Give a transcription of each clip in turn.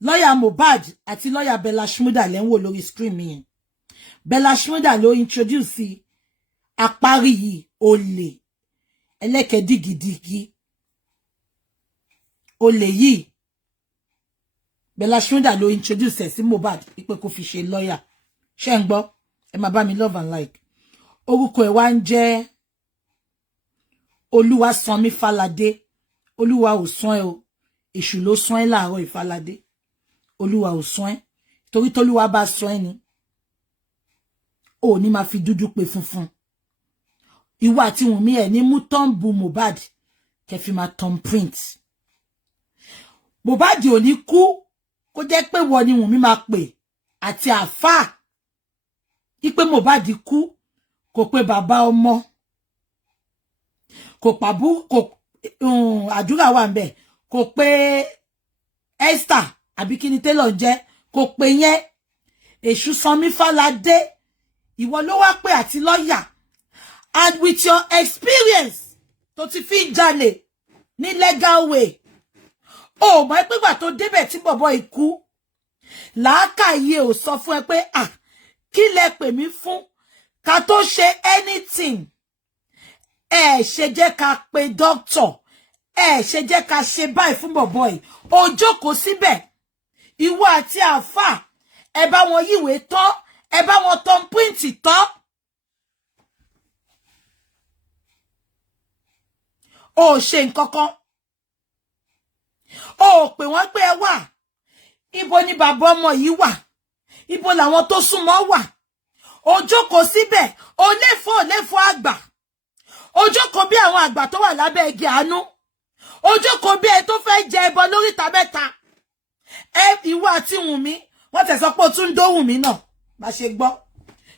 lawyer Mohbad àti lawyer Bella Shmurda lẹ́ ń wò lórí screen mi yẹn. Bella Shmurda ló introduce àparí yìí olè ẹlẹ́kẹ̀ digidigi olè yìí. Bella Shmurda ló introduce ẹ̀ sí Mohbad pé kó fi ṣe lawyer. Ṣé ń gbọ́? Ẹ máa bá mi love and like. Orúkọ ẹ̀ wá ń jẹ́ Olúwasanmi Falade. Olúwa ò sán ẹ o. Èṣù ló sán ẹ láàárọ̀ Ìfalade. Olúwa ò sán ẹ. Torí t'Olúwa bá sán ẹ ni. Ó ní máa fi dúdú pe funfun. Ìwọ àti Wùnmí ẹ̀ ní mú tọ́ǹbù Mohbad kẹ́ fi máa thumbprint. Mohbad ò ní kú kó jẹ́ pé wọ́n ni Wùnmí máa pè àti àfáà. Ipe Mohbad kú kò pé bàbá ọmọ. Kò pàbú kò àdúrà wà ńbẹ̀. Kò pé Esther àbí kíni Taylor jẹ́. Kò pé yẹn. Èṣù Sanmi Falade. Ìwọ ló wá pé àti lawyer. And with your experience tó ti fi jalè ní legal way. Oh, mọ̀ pé gbà tó débẹ̀ tí bọ̀bọ̀ ikú. Làákàyè ò sọ fún ẹ pé kí lẹ pè mí fún ká tó ṣe anything. Ẹ ṣe jẹ́ ká pe doctor. Ẹ ṣe jẹ́ ká ṣe báyìí fún bọ̀bọ̀ yìí. Ó jókòó síbẹ̀. Ìwọ àti àfà ẹ bá wọn yíwèé tán. Ẹ bá wọn thumbprint tán. Ó ṣe nǹkankan. Ó pè wọ́n pé ẹ wà. Ibo ni bàbá ọmọ yìí wà? Ibo làwọn tó súnmọ́ wà? Ó jókòó síbẹ̀. Ó léfò àgbà. Ó jókòó bí àwọn àgbà tó wà lábẹ́ igi àánú. Ó jókòó bí ẹ tó fẹ́ jẹ ẹbọ lóríta mẹ́ta. Ìwọ àti Wùnmí wọ́n tẹ̀ sọ pé ó tún dó Wùnmí náà. Bá ṣe gbọ́.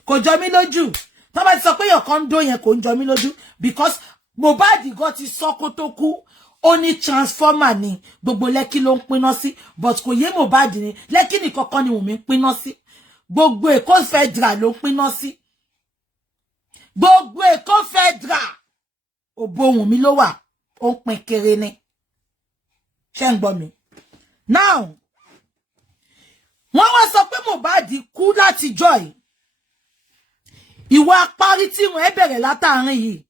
Kò jọ mí lójú. Tó bá ti sọ pé yọ̀kan ń dó yẹn kò ń jọ mí lójú. Because Mohbad gan ti sọ kó tó kú. Ó ní transformer ni gbogbo Lẹ́kí ló ń pinná sí. But kò yé Mohbad ni. Lẹ́kí nìkankan ni Wùnmí ń pinná sí. Gbogbo Èkó Federal ló ń pinná sí. Gbogbo Èkó Federal. Òbò Wùnmí ló wà. Ó ń pin kéré ni. Ṣé ń gbọ́ mi? Now, wọ́n wá sọ pé Mohbad kú láti joy. Ìwà apárí tí wọ́n bẹ̀rẹ̀ látàrin yìí.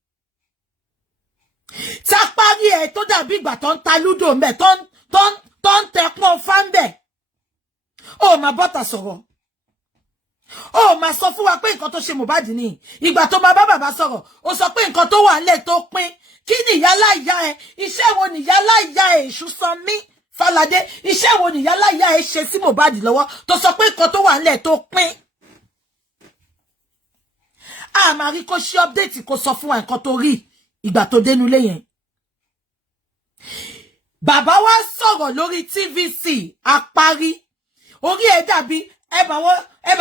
Tá parí ẹ̀ tó dàbí ìgbà tó ń ta lúdò ńbẹ̀ tó ń tẹpọ́n fáńbẹ̀. Ó máa bọ́ta sọ̀rọ̀. Ó máa sọ fún wa pé nǹkan tó ṣe Mohbad ni. Ìgbà tó máa bá bàbá sọ̀rọ̀, ó sọ pé nǹkan tó wà nílẹ̀ tó pín. Kí ni ìyáláyà ẹ? Iṣẹ́ wo ni ìyáláyà ẹ Èṣù Sanmi Falade? Iṣẹ́ wo ni ìyáláyà ẹ ṣe sí Mohbad lọ́wọ́ tó sọ pé nǹkan tó wà nílẹ̀ tó pín? A máa rí kó ṣe update kó sọ fún wa nǹkan tó rí ìgbà tó dénú lé yẹn. Bàbá wa sọ̀rọ̀ lórí TVC àparí. Orí ẹ̀ dàbí ẹ bá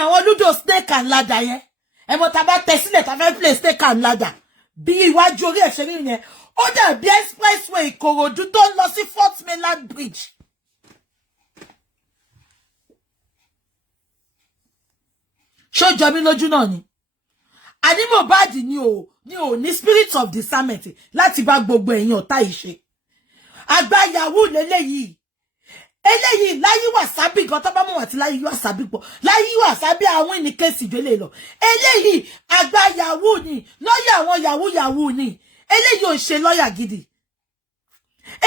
wọn lúdò snake and ladder yẹn. Ẹ mọ̀ tá bá tẹ sílẹ̀ tá fẹ́ play snake and ladder. Bí iwájú orí ẹ̀ ṣe rí yẹn. Ó dàbí expressway Ìkòròdú tó ń lọ sí Fort Mainland Bridge. Ṣó jọ mí lójú náà ni. Àní Mohbad ni ò ní spirit of discernment láti bá gbogbo ẹ̀yin ọ̀tá yìí ṣe. Àgbà yahoo lélẹ́yìí. Eléyìí láyé Wàsábì gan tó bá mọ̀ àti láyé Wàsábì pọ̀. Láyé Wàsábì àwọn ní kéèsì ìjọlẹ̀ lọ. Eléyìí àgbà yahoo ni. Lọ́yà àwọn yahoo ni. Eléyìí ò ṣe lọ́yà gidi.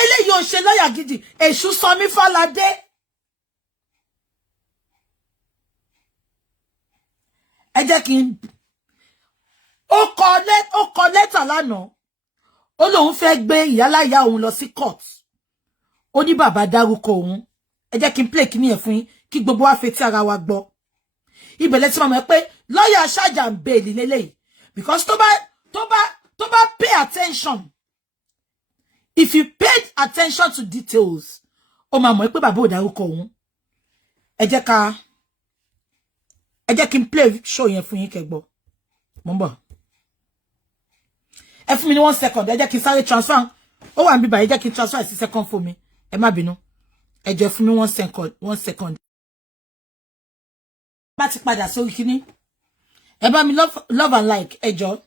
Eléyìí ò ṣe lọ́yà gidi. Èṣù Sanmi Falade. Ẹ jẹ́ kí n ó kọ lẹ́tà lánàá. Ó lóun fẹ́ gbé ìyáláyà òun lọ sí court. Ó ní bàbá dárúkọ òun. Ẹ jẹ́ kí n play kíní ẹ̀ fún yín kí gbogbo wa fetí ara wa gbọ́. Ibẹ̀lẹ̀ tí mo mọ̀ pé lawyer ṣájà ń bèèlì lélẹ́yìí. Because tó bá pay attention. If you paid attention to details, ó máa mọ̀ pé bàbá ò dárúkọ òun. Ẹ jẹ́ kí n play show yẹn fún yín kẹ́ gbọ́. Mo ń bọ̀. Ẹ fún mi ní 1 second. Ẹ jẹ́ kí n sáré transfer. Ó wà níbí báyìí. Ẹ jẹ́ kí n transfer sí second fún mi. Ẹ má bínú. Ẹ jẹ́ fún mi 1 second. 1 second. Bá ti padà sórí kíní. Ẹ bá mi love and like. Ẹ jọ̀ọ́.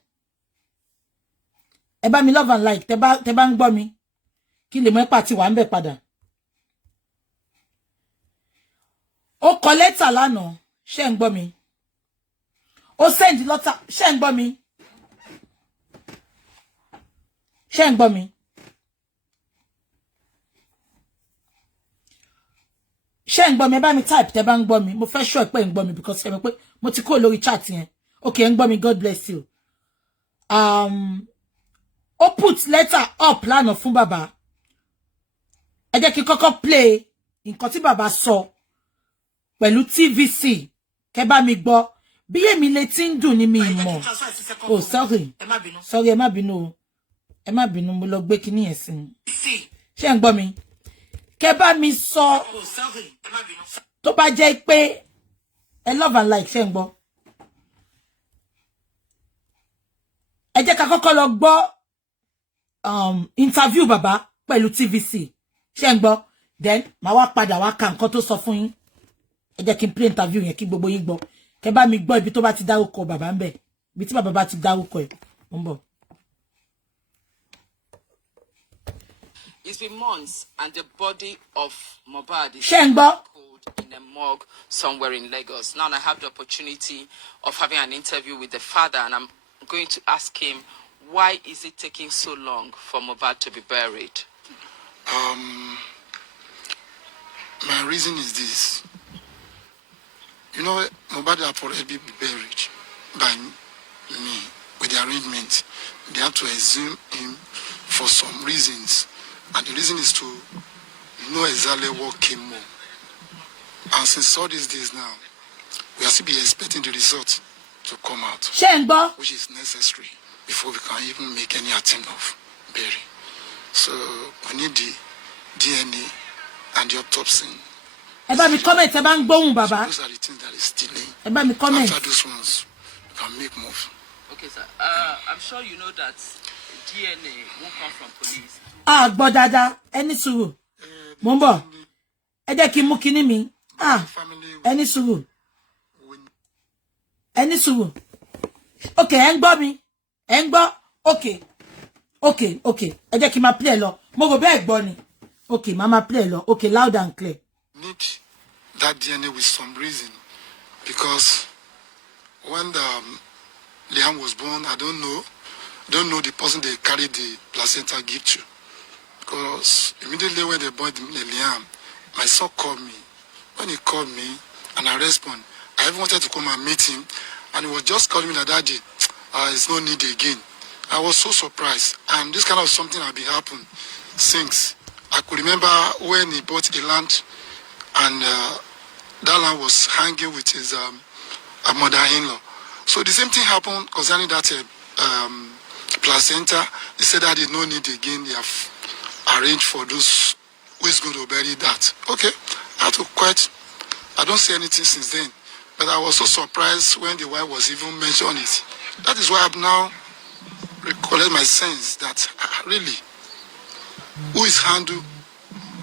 Ẹ bá mi love and like. Tẹ́ bá ń gbọ́ mi. Kí lè mọ̀ ẹ́ pàtí wà ń bẹ̀ padà. ó kọ lẹ́tà lánàá, ṣé ń gbọ́ mi? Ó send lọ́tà, ṣé ń gbọ́ mi? Ṣé ń gbọ́ mi? Ṣé ń gbọ́ mi? Ẹ bá mi type tẹ́ bá ń gbọ́ mi. Mo fẹ́ sure pé ń gbọ́ mi because ẹ mọ̀ pé mo ti kó lórí chat yẹn. Okay, ń gbọ́ mi. God bless you. Ó put letter up lánàá fún bàbá. Ẹ jẹ́ kí kọ́kọ́ play nǹkan tí bàbá sọ pẹ̀lú TVC. Kẹ́ bá mi gbọ́. Bí èmi lè ti ń dùn ní mi mọ̀. Oh, sorry. Sorry, ẹ má bínú. Ẹ má bínú, mo lọ gbé kíní yẹn sí. Ṣé ń gbọ́ mi? Kẹ́ bá mi sọ tó bá jẹ́ pé ẹ love and like, ṣé ń gbọ́? Ẹ jẹ́ ká kọ́kọ́ lọ gbọ́ interview bàbá pẹ̀lú TVC. Ṣé ń gbọ́? Then màá wá padà wá ka nǹkan tó sọ fún yín. Ẹ jẹ́ kí n play interview yẹn kí gbogbo yín gbọ́. Kẹ́ bá mi gbọ́ ibi tó bá ti dárúkọ bàbá ń bẹ̀. Ibi tí bàbá bá ti dárúkọ ẹ̀. Mo ń bọ̀. It's been months and the body of Mohbad is cold in a morgue somewhere in Lagos. Now I have the opportunity of having an interview with the father, and I'm going to ask him, why is it taking so long for Mohbad to be buried? My reason is this. You know, Mohbad have already been buried by me with the arrangement. They have to exhume him for some reasons. And the reason is to know exactly what came more. And since all these days now, we are still be expecting the result to come out. Which is necessary before we can even make any attempt of bury. So we need the DNA and the autopsy. Me comment, Baba. Those are the things that is delaying. Me comment. After those ones, we can make move. Okay, sir. I'm sure you know that DNA won't come from police. Gbọ́ dáadáa, ẹni sùúrù. Mo ń bọ̀. Ẹ jẹ́ kí n mú kíní mi. Ẹni sùúrù. Ẹni sùúrù. Okay, ẹ ń gbọ́ mi. Ẹ ń gbọ́. Okay. Ẹ jẹ́ kí n máa play lọ. Mo rò bẹ́ẹ̀ gbọ́ ni. Okay, mama play lọ. Okay, loud and clear. Need that DNA with some reason, because when Liam was born, I don't know the person they carried the placenta gift to. Because immediately when they born Liam, my son called me. When he called me and I respond, I even wanted to come and meet him, and he was just calling me that, Daddy, it's no need again. I was so surprised, and this kind of something had been happening since. I could remember when he bought a land, and that land was hanging with his mother-in-law. So the same thing happened concerning that placenta. They said that they no need again. They have arranged for those who is going to bury that. Okay, I don't say anything since then. But I was so surprised when the wife was even mentioning it. That is why I've now recollect my sense that really, who is handle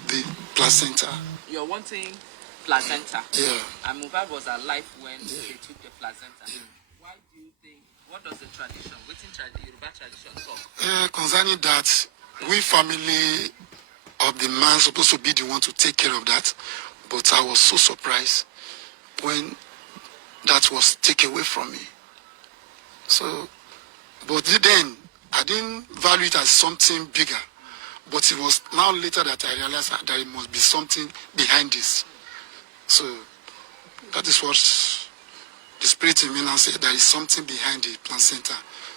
the placenta? You're wanting placenta. Yeah. And Mohbad was alive when they took the placenta. Yeah. Why do you think, what does the tradition, Yoruba tradition talk? Concerning that, we family of the man supposed to be the one to take care of that. But I was so surprised when that was taken away from me. So, but then I didn't value it as something bigger. But it was now later that I realized that there must be something behind this. So that is what the spirit in me now said, there is something behind the placenta.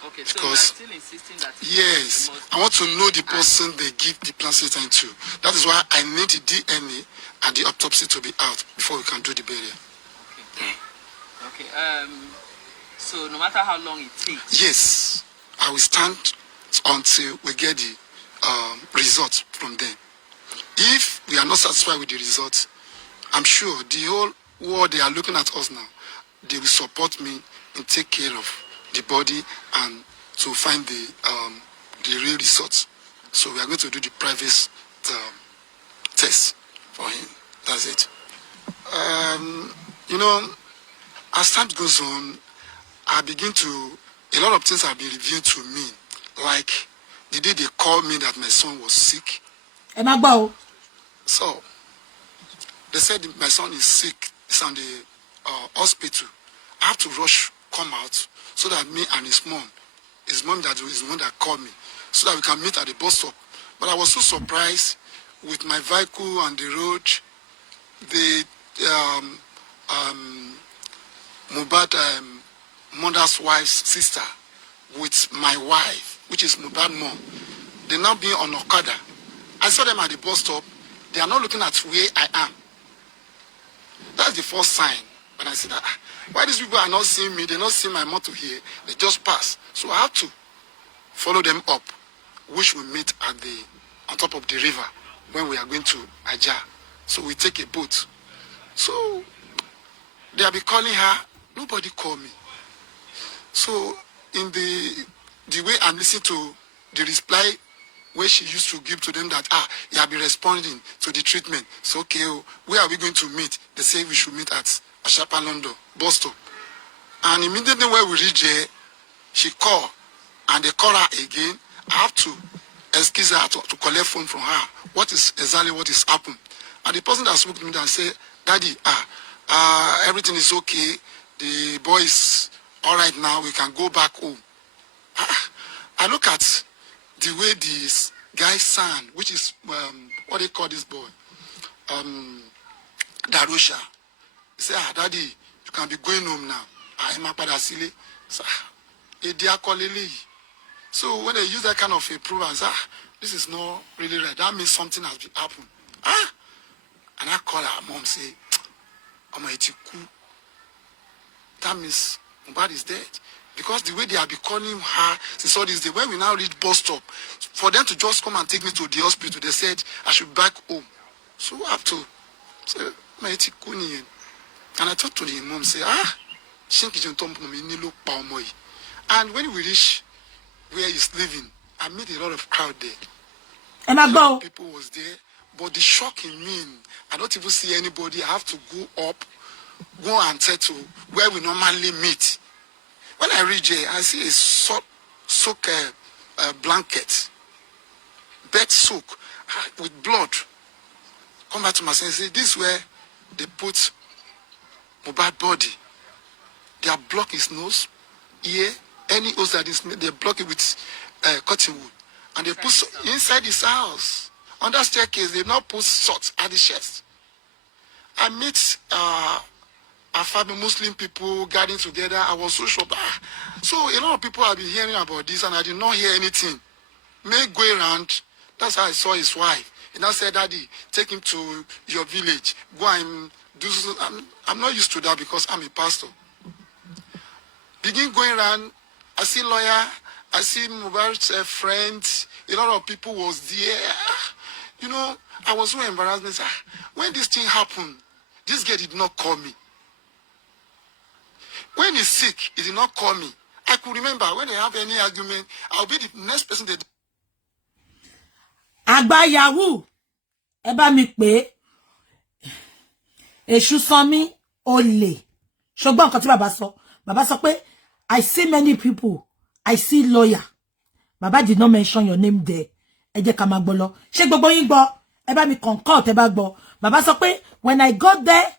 Okay, because, so you are still insisting that... Yes, I want to know the person they give the placenta to. That is why I need the DNA and the autopsy to be out before we can do the burial. Okay. So no matter how long it takes... Yes, I will stand until we get the result from them. If we are not satisfied with the result, I'm sure the whole world, they are looking at us now. They will support me and take care of the body and to find the real result. So we are going to do the private test for him. That's it. You know, as time goes on, a lot of things have been revealed to me. Like the day they called me that my son was sick. So they said my son is sick colleagues and the hospital, I have to rush, come out, so that me and his mom that is the one that called me, so that we can meet at the bus stop. But I was so surprised with my vehicle on the road. The Mohbad mother's wife's sister with my wife, which is Mohbad mom, they now being on Okada. I saw them at the bus stop. They are not looking at where I am. That's the first sign. When I see that, why these people are not seeing me? They're not seeing my motor here. They just pass. So I have to follow them up, which we meet at on top of the river when we are going to Aja. So we take a boat. So they'll be calling her. Nobody called me. So in the way I'm listening to the reply where she used to give to them that, you have been responding to the treatment. So, okay, where are we going to meet? They say we should meet at Ashapa London, bus stop. And immediately when we reach there, she called, and they call her again. I have to excuse her to collect phone from her. What is exactly what is happened? And the person that spoke to me and said, Daddy, everything is okay. The boy is all right now. We can go back home. I look at the way this guy's son, which is, what they call this boy, Darosha. He said, Daddy, you can be going home now. I'm a padasile. So when they use that kind of a proof, I say, this is not really right. That means something has happened. And I call her mom, say, that means Mohbad is dead. Because the way they have been calling her since all this day, when we now reach bus stop, for them to just come and take me to the hospital, they said I should be back home. So I have to say, and I talked to the mom, say, and when we reach where he's living, I met a lot of crowd there. And a lot of people was there, but the shock in me, I don't even see anybody. I have to go up, go and settle where we normally meet. When I reach there, I see a soak blanket, bed soak with blood. Come back to my sense and say, this is where they put Mohbad body. They are block his nose, ear, any hose that is made, they block it with cotton wood. And they put inside his house. On that staircase, they now put salt at the chest. I meet family Muslim people gathering together. I was so shocked. So a lot of people have been hearing about this, and I did not hear anything. May go around. That's how I saw his wife. And I said, Daddy, take him to your village. Go and do. I'm not used to that because I'm a pastor. Begin going around. I see lawyer. I see Mohbad's friends. A lot of people was there. You know, I was so embarrassed. When this thing happened, this girl did not call me. When he's sick, he did not call me. I could remember when they have any argument, I'll be the next person they... Agba Yahoo, ẹ bá mi pè, Èṣù Sanmi olè. Ṣùgbọ́n nǹkan tí bàbá sọ. Bàbá sọ pé, I see many people. I see lawyer. Bàbá did not mention your name there. Ẹ jẹ́ ká máa gbọ́ lọ. Ṣé gbogbo yín gbọ́? Ẹ bá mi concur tẹ́ bá gbọ́. Bàbá sọ pé, when I got there,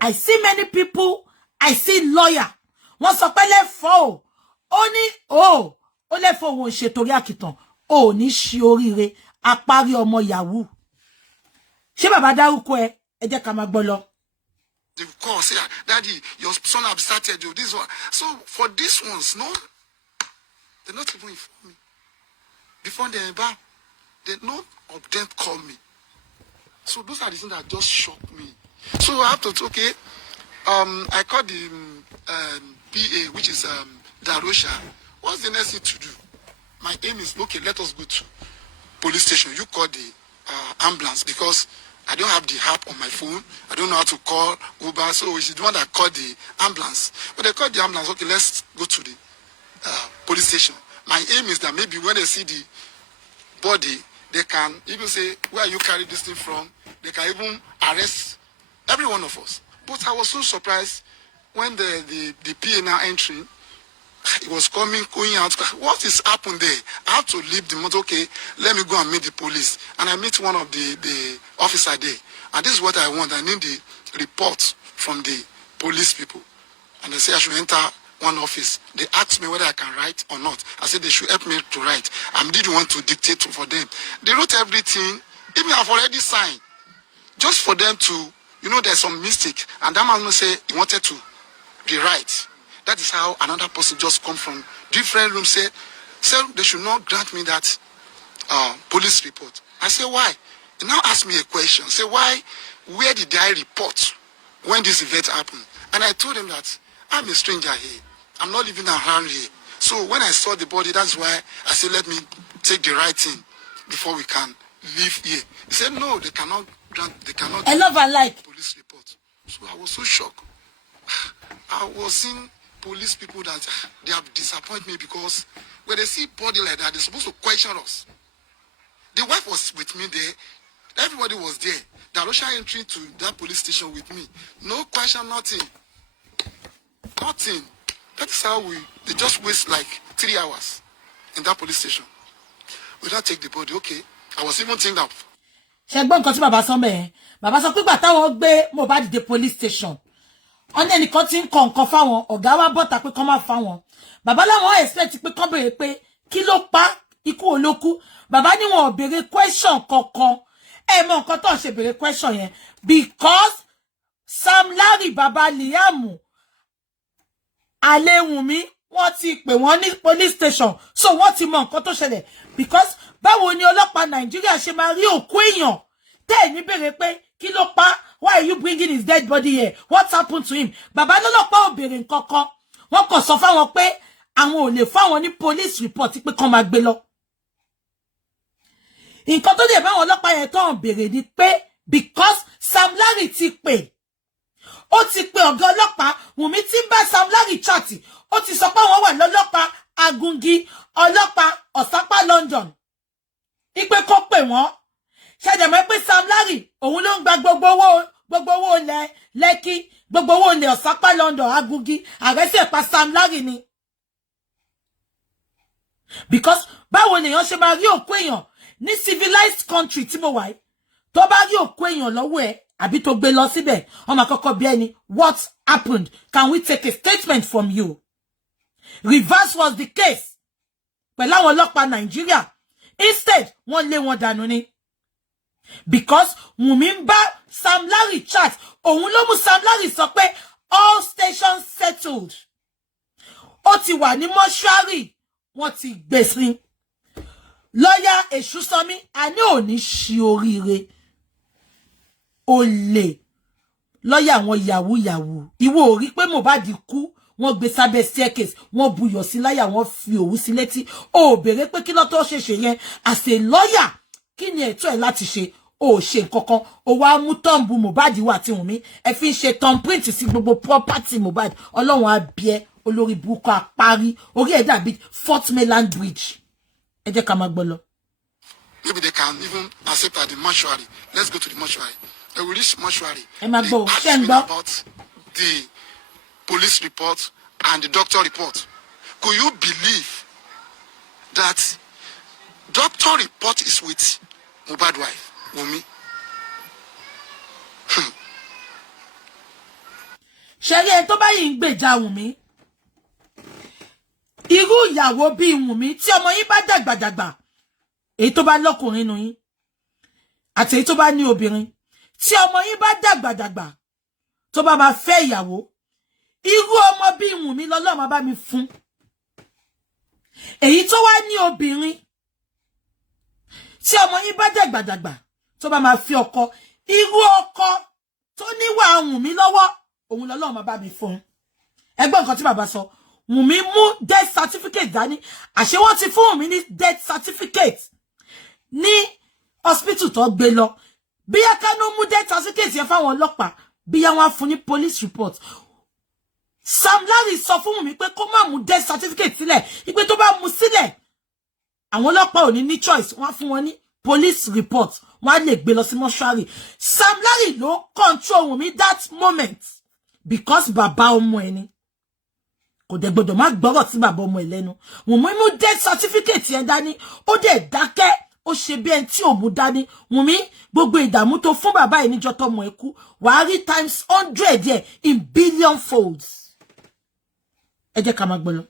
I see many people. I see lawyer. Wọ́n sọ pé lè fo. Ó ní ó lè fo wọ́n ṣe torí àkìtàn. Ó ní ṣe oríire àparí ọmọ Yahoo. Ṣé bàbá dárúkọ ẹ? Ẹ jẹ́ ká máa gbọ́ lọ. They will call, say, Daddy, your son have started you. This one. So for these ones, no, they're not even inform me. Before they embark, none of them call me. So those are the things that just shocked me. So I have to, okay, I called the PA, which is Darosha. What's the next thing to do? My aim is, okay, let us go to police station. You call the ambulance because I don't have the app on my phone. I don't know how to call Uber. So she's the one that called the ambulance. When they called the ambulance, okay, let's go to the police station. My aim is that maybe when they see the body, they can even say, where you carry this thing from? They can even arrest every one of us. But I was so surprised when the PA now entering, it was coming, going out. What is happened there? I have to leave the motor. Okay, let me go and meet the police. And I meet one of the officer there. And this is what I want. I need the report from the police people. And they say I should enter one office. They asked me whether I can write or not. I said they should help me to write. I didn't want to dictate for them. They wrote everything. Even I've already signed. Just for them to, there's some mistake. And that man will say he wanted to rewrite. That is how another person just come from different rooms, say they should not grant me that police report. I say, why? He now ask me a question. Say, why? Where did I report when this event happened? And I told him that I'm a stranger here. I'm not living around here. So when I saw the body, that's why I said, let me take the right thing before we can leave here. He said, no, they cannot grant, I love and like police report. So I was so shocked. I was seeing police people that they have disappointed me because when they see body like that, they're supposed to question us. The wife was with me there. Everybody was there. Darosha entering to that police station with me. No question, nothing. Nothing. That is how they just waste like 3 hours in that police station. We don't take the body, okay. I was even thinking of. Ṣẹ́gbọ́n nǹkan tí bàbá sọ mẹ́. Bàbá sọ pé gbà táwọn gbé Mohbad dé police station. On ẹnìkan tí ń kọ nǹkan fáwọn, ọ̀gá wa bọ́ta pé kán má fáwọn. Bàbá láwọn expect pé kán béèrè pé kí ló pa ikú olókú. Bàbá ní wọn ò béèrè question kankan. Ẹ mọ nǹkan tó ń ṣe béèrè question yẹn. Because Sam Larry bàbá Liam Wumi wọ́n ti pè wọ́n ní police station. So wọ́n ti mọ nǹkan tó ṣẹlẹ̀. Because báwo ni ọlọ́pàá Nàìjíríà ṣe máa rí òkú èèyàn? Tẹ́ ní béèrè pé kí ló pa? Why are you bringing his dead body here? What happened to him? Bàbá lọ́lọ́pàá ò béèrè nǹkan kan. Wọ́n kàn sọ fáwọn pé àwọn ò lè fáwọn ní police report pé kán máa gbé lọ. Nǹkan tó dé bá àwọn ọlọ́pàá yẹn tó ń béèrè ni pé because Sam Larry ti pè. Ó ti pè ọ̀gá ọlọ́pàá Wumi tí ń bá Sam Larry chat. Ó ti sọ pé àwọn wà lọ́lọ́pàá Agungi, ọlọ́pàá Ọ̀sápá London. Ipe kó pè wọ́n. Ṣẹ̀dẹ̀ mọ̀ pé Sam Larry òun ló ń gba gbogbo owó ilẹ̀ Lẹ́kì, gbogbo owó ilẹ̀ Ọ̀sápá London, Agungi, àrẹ́sẹ̀ pa Sam Larry ni. Because báwo lèèyàn ṣe máa rí òkú èèyàn ní civilized country tí mo wà yìí? Tó bá rí òkú èèyàn lọ́wọ́ ẹ̀ àbí tó gbé lọ síbẹ̀, wọ́n máa kọ́kọ́ bi ẹni, what happened? Can we take a statement from you? Reverse was the case. Pẹ̀lú àwọn ọlọ́pàá Nàìjíríà. Instead, wọ́n lé wọn dànù ni. Because Wumi ń bá Sam Larry chat. Òun ló mú Sam Larry sọ pé all stations settled. Ó ti wà ní mọ́ṣúárì. Wọ́n ti gbé sí. Lọ́yà Èṣùsọmí, a ní òní ṣe oríire. Olè. Lọ́yà àwọn yahoo. Ìwọ ò rí pé Mohbad kú. Wọ́n gbé sábẹ́ staircase, wọ́n buyọ̀ sí láyà, wọ́n fi òwú sí létí. Ó béèrè pé kí ló tó ṣe yẹn. As a lawyer, kí ni ẹ̀tọ́ ẹ̀ láti ṣe? Ó ṣe nǹkankan. Ó wá mú tombu Mohbad wá tí Wumi. Ẹ fi ń ṣe thumbprint sí gbogbo property Mohbad. Ọlọ́run á bí ẹ, olórí burúkú apárí. Orí ẹ̀ dàbí Fort Mainland Bridge. Ẹ jẹ́ ká máa gbọ́ lọ. Maybe they can even accept at the mortuary. Let's go to the mortuary. They will reach mortuary. Ẹ máa gbọ́. They asked me about the police report and the doctor report. Could you believe that doctor report is with Mohbad wife, Wumi? Ṣẹ̀rí ẹ tó bá yìí ń gbèjà Wumi. Irú ìyàwó bí Wumi tí ọmọ yín bá dàgbàdàgbà. Èyí tó bá lọ́kùnrin nínú yín. Àti èyí tó bá ní obìnrin. Tí ọmọ yín bá dàgbàdàgbà. Tó bá máa fẹ́ ìyàwó. Irú ọmọ bí Wumi lọ́lọ́run bá mi fún. Èyí tó wá ní obìnrin. Tí ọmọ yín bá dàgbàdàgbà. Tó bá máa fi ọkọ. Irú ọkọ tó níwà Wumi lọ́wọ́. Òun lọ́lọ́run bá mi fún. Ẹgbọ́n nǹkan tí bàbá sọ. Wumi mú death certificate dání. Àṣé wọ́n ti fún Wumi ní death certificate. Ní hospital tó gbé lọ. Bí a kánú mú death certificate yẹn fáwọn ọlọ́pàá. Bí a wọ́n fún ní police report. Sam Larry sọ fún Wumi pé kó má mú death certificate sílẹ̀. Ipe tó bá mú sílẹ̀. Àwọn ọlọ́pàá ò ní choice. Wọ́n fún wọn ní police report. Wọ́n á lè gbé lọ sí mortuary. Sam Larry ló control Wumi that moment. Because bàbá ọmọ ẹni. Kò dẹ̀ gbọdọ̀ má gbọ́rọ̀ sí bàbá ọmọ ẹ̀ lẹ́nu. Wumi mú death certificate yẹn dání. Ó dẹ̀ dákẹ́. ó ṣe bí ẹni tí ò mú dání. Wùmí gbogbo ìdààmú tó fún bàbá yìí níjọ́ tọ́mọ ẹ̀ kú wàá rí times 100 yẹ in billion folds. Ẹ jẹ́ ká máa gbọ́ lọ.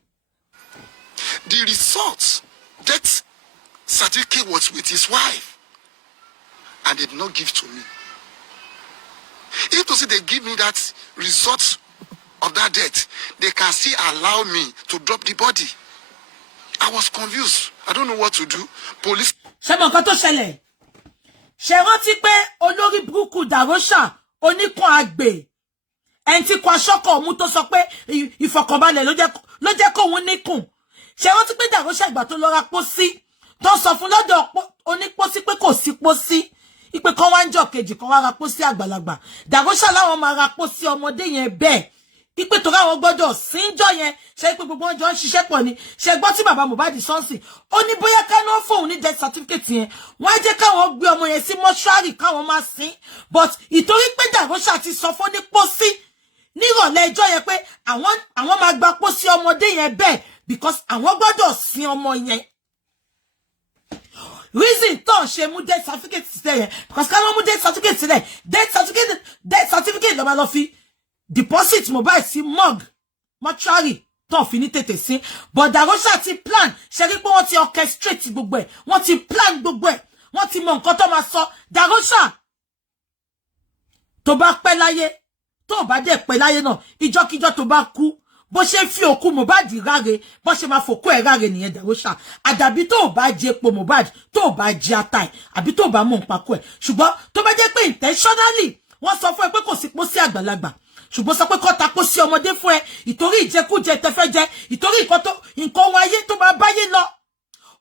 The result, death certificate was with his wife and they did not give to me. If to say they give me that result of that death, they can still allow me to drop the body. I was confused. I don't know what to do. Police. Ṣé mọ nǹkan tó ṣẹlẹ̀? Ṣé rántí pé olórí burúkú Darosha oníkan àgbè ẹni tí kò aṣọ́kọ̀ mú tó sọ pé ìfọ̀kànbalẹ̀ ló jẹ́ kó òun níkùn. Ṣé rántí pé Darosha ìgbà tó lọ ra pósí tó sọ fún lọ́dọ̀ onípósí pé kò sí pósí ipe kan wá ń jọ kejì kan wá ra pósí àgbàlagbà. Darosha láwọn máa ra pósí ọmọdé yẹn bẹ́ẹ̀. Ipe tó ráwọn gbọ́dọ̀ sínjọ́ yẹn ṣe pé gbogbo ọjọ́ ń ṣiṣẹ́ pọ̀ ni ṣe gbọ́ tí bàbá Mohbad sọ́nsì ó ní bóyá káná fóun ní death certificate yẹn wọ́n á jẹ́ káwọn gbé ọmọ yẹn sí mọ́ṣúárì káwọn máa sin but ìtorí pé Darosha ti sọ fún ní pósí nírọ̀lẹ́ ẹjọ́ yẹn pé àwọn máa gba pósí ọmọdé yẹn bẹ́ẹ̀ because àwọn gbọ́dọ̀ sin ọmọ yẹn. Reason tó ṣe mú death certificate sílẹ̀ yẹn because káwọn mú death certificate sílẹ̀ death certificate ló máa lọ fi deposit Mohbad sí mortuary tó fi ní tètè sí but Darosha ti plan ṣe rí pé wọ́n ti orchestrate gbogbo ẹ̀ wọ́n ti plan gbogbo ẹ̀ wọ́n ti mọ nǹkan tó máa sọ. Darosha tó bá pẹ́ láyé tó bá dẹ̀ pẹ́ láyé náà ìjọ́kíjọ́ tó bá kú bó ṣe fi òkú Mohbad ráre bó ṣe máa fòkú ẹ̀ ráre nìyẹn Darosha àdàbí tó bá jẹ epo Mohbad tó bá jẹ ata ẹ̀ àbí tó bá mọ̀ nípa kú ẹ̀ ṣùgbọ́n tó bá jẹ́ pé intentionally wọ́n sọ fún ẹ pé kò sí pósí àgbàlagbà ṣùgbọ́n sọ pé kó ta pósí ọmọdé fún ẹ ìtorí ìjẹkújẹ tẹfẹ́ jẹ ìtorí nǹkan wáyé tó máa báyé lọ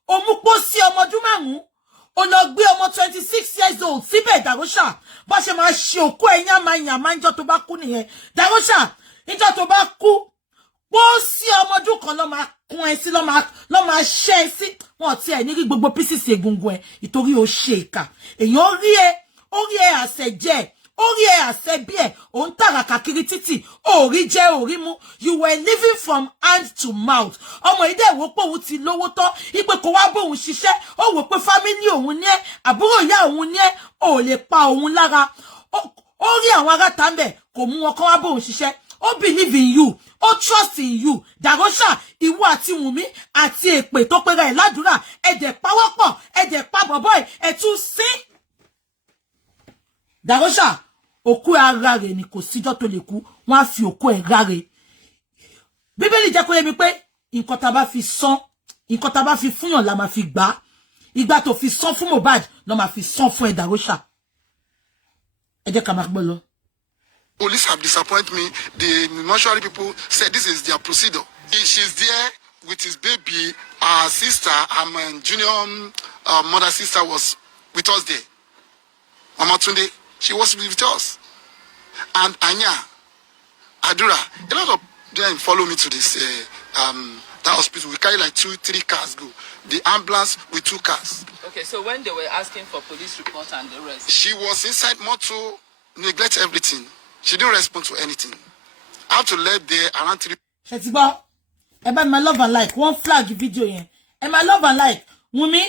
ó mú pósí ọmọ ọdún 5 ó lọ gbé ọmọ 26 years old síbẹ̀ Darosha bó ṣe máa ṣe òkú ẹ̀ yàmá níjọ́ tó bá kú nìyẹn Darosha níjọ́ tó bá kú pósí ọmọ ọdún kan ló máa kún ẹ sí ló máa ṣẹ́ ẹ sí wọn ti ẹ̀ ní rí gbogbo pieces egungun ẹ ìtorí ó ṣe ìkà èèyàn ó rí ẹ àṣẹjẹ orí ẹ àṣẹ bí ẹ òun tàràkà kiri títì orí jẹ orí mu you were living from hand to mouth. Ọmọ ìdẹ wò pé òun ti lówó tán ipe kò wá bóun ṣiṣẹ́ ó wò pé family òun ní ẹ àbúrò ìyá òun ní ẹ ò lè pa òun lára ó rí àwọn ará tàǹbẹ kò mú wọn kán wá bóun ṣiṣẹ́ ó believe in you ó trust in you. Darosha ìwọ àti Wùmí àti èpè tó pera ẹ̀ ládùúrà ẹ̀dẹ̀ pawọ́pọ̀ ẹ̀dẹ̀ pa bọ̀bọ̀ ẹ̀ tún sín. Darosha òkú ara rẹ̀ ni kò síjọ́ tó lè kú wọ́n á fi òkú ẹ̀ ráre. Bíbélì jẹ́ kó yé mi pé nǹkan tá bá fi san nǹkan tá bá fi fúnyàn la máa fi gbà ìgbà tó fi san fún Mohbad ló máa fi san fún ẹ Darosha. Ẹ jẹ́ ká máa gbọ́ lọ. Police have disappointed me. The mortuary people said this is their procedure. She's there with his baby. Our sister, our junior mother sister was with us there. Mama Tunde, she was with us. And Anya, Adura, a lot of them follow me to this that hospital. We carry like 2-3 cars go. The ambulance with 2 cars. Okay, so when they were asking for police report and the rest, she was inside motor, neglect everything. She didn't respond to anything. I have to let there around 3. Shetiba, eba my love and like one flag video yen. E my love and like Wumi,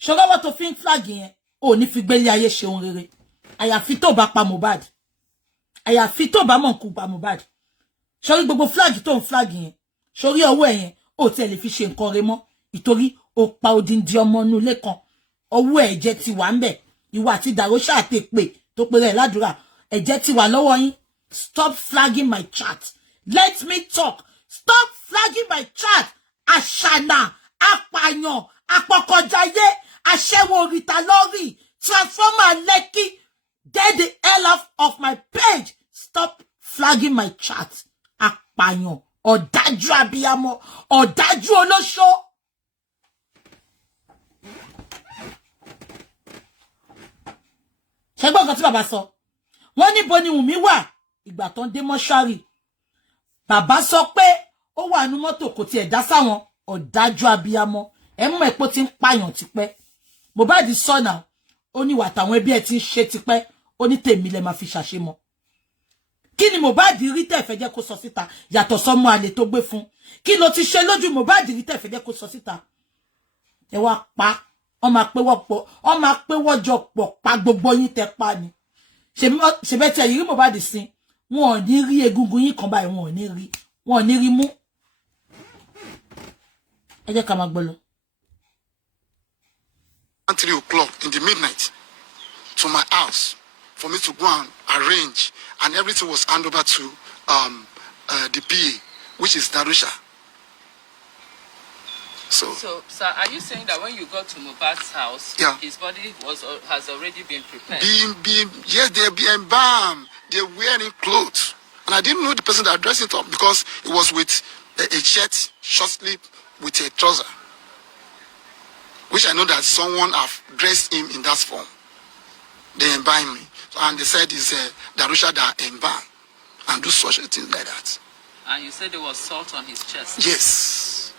shoga what to think flag yen. Oh, ni fi gbeli ayé ṣe ohun rere. Àyàfi tó bá pa Mohbad. Àyàfi tó bá mọ̀ kú pa Mohbad. Sori gbogbo flag tó ń flag yen. Sori ọwọ́ ẹ̀ yẹn, ó tẹ́ lè fi ṣe nǹkan rẹ̀ mọ́. Ìtorí ó pa odindi ọmọ nu ilé kan. Ọwọ́ ẹ̀ jẹ́ ti wà ńbẹ̀. Ìwọ àti Darosha àtèpè tó pé rẹ̀ ládùúrà. Ẹ̀jẹ̀ ti wà lọ́wọ́ yín. Stop flagging my chat. Let me talk. Stop flagging my chat. Àṣànà, apàyàn, apọkọjayé, aṣẹ́wó oríta lórí, transformer Lekki. Get the hell off of my page. Stop flagging my chat. Apàyàn, ọ̀dájú abiyamọ, ọ̀dájú olóṣó. Ṣé gbọ́ nǹkan tí bàbá sọ? Wọ́n ní bo ni Wùmí wà ìgbà tó ń dé mọ́ṣúárì. Bàbá sọ pé ó wà nínú mọ́tò kò tiẹ̀ dá sáwọn ọ̀dájú abiyamọ. Ẹ mọ̀ epo tí ń pààyàn tipẹ́. Mohbad sọ náà ó ní wà táwọn ẹbí ẹ̀ tí ń ṣe tipẹ́ ó ní tèmi lẹ máa fi ṣàṣemọ́. Kí ni Mohbad rí tẹ́ fẹ́ jẹ́ kó sọ síta yàtọ̀ sọ́mọ àlè tó gbé fún? Kí ló ti ṣe lójú Mohbad rí tẹ́ fẹ́ jẹ́ kó sọ síta? Ẹ wá pa ó máa pé wọ́jọ pọ̀ pa gbogbo yín tẹ́ pa ni. Ṣe bẹ́ẹ̀ tí ẹ yìí Mohbad sin, wọn ò ní rí egungun yín kan báyìí, wọn ò ní rí mú. Ẹ jẹ́ ká máa gbọ́ lọ. 3 o'clock in the midnight to my house for me to go and arrange, and everything was handed over to the PA, which is Darosha. So, sir, are you saying that when you got to Mohbad's house, yeah, his body has already been prepared? Yes, they're being embalmed. They're wearing clothes. And I didn't know the person that dressed it up because it was with a shirt, short sleeve, with a trouser. Which I know that someone have dressed him in that form. They embalmed me. And they said it's Darosha that embalm and do such a thing like that. And you said there was salt on his chest? Yes.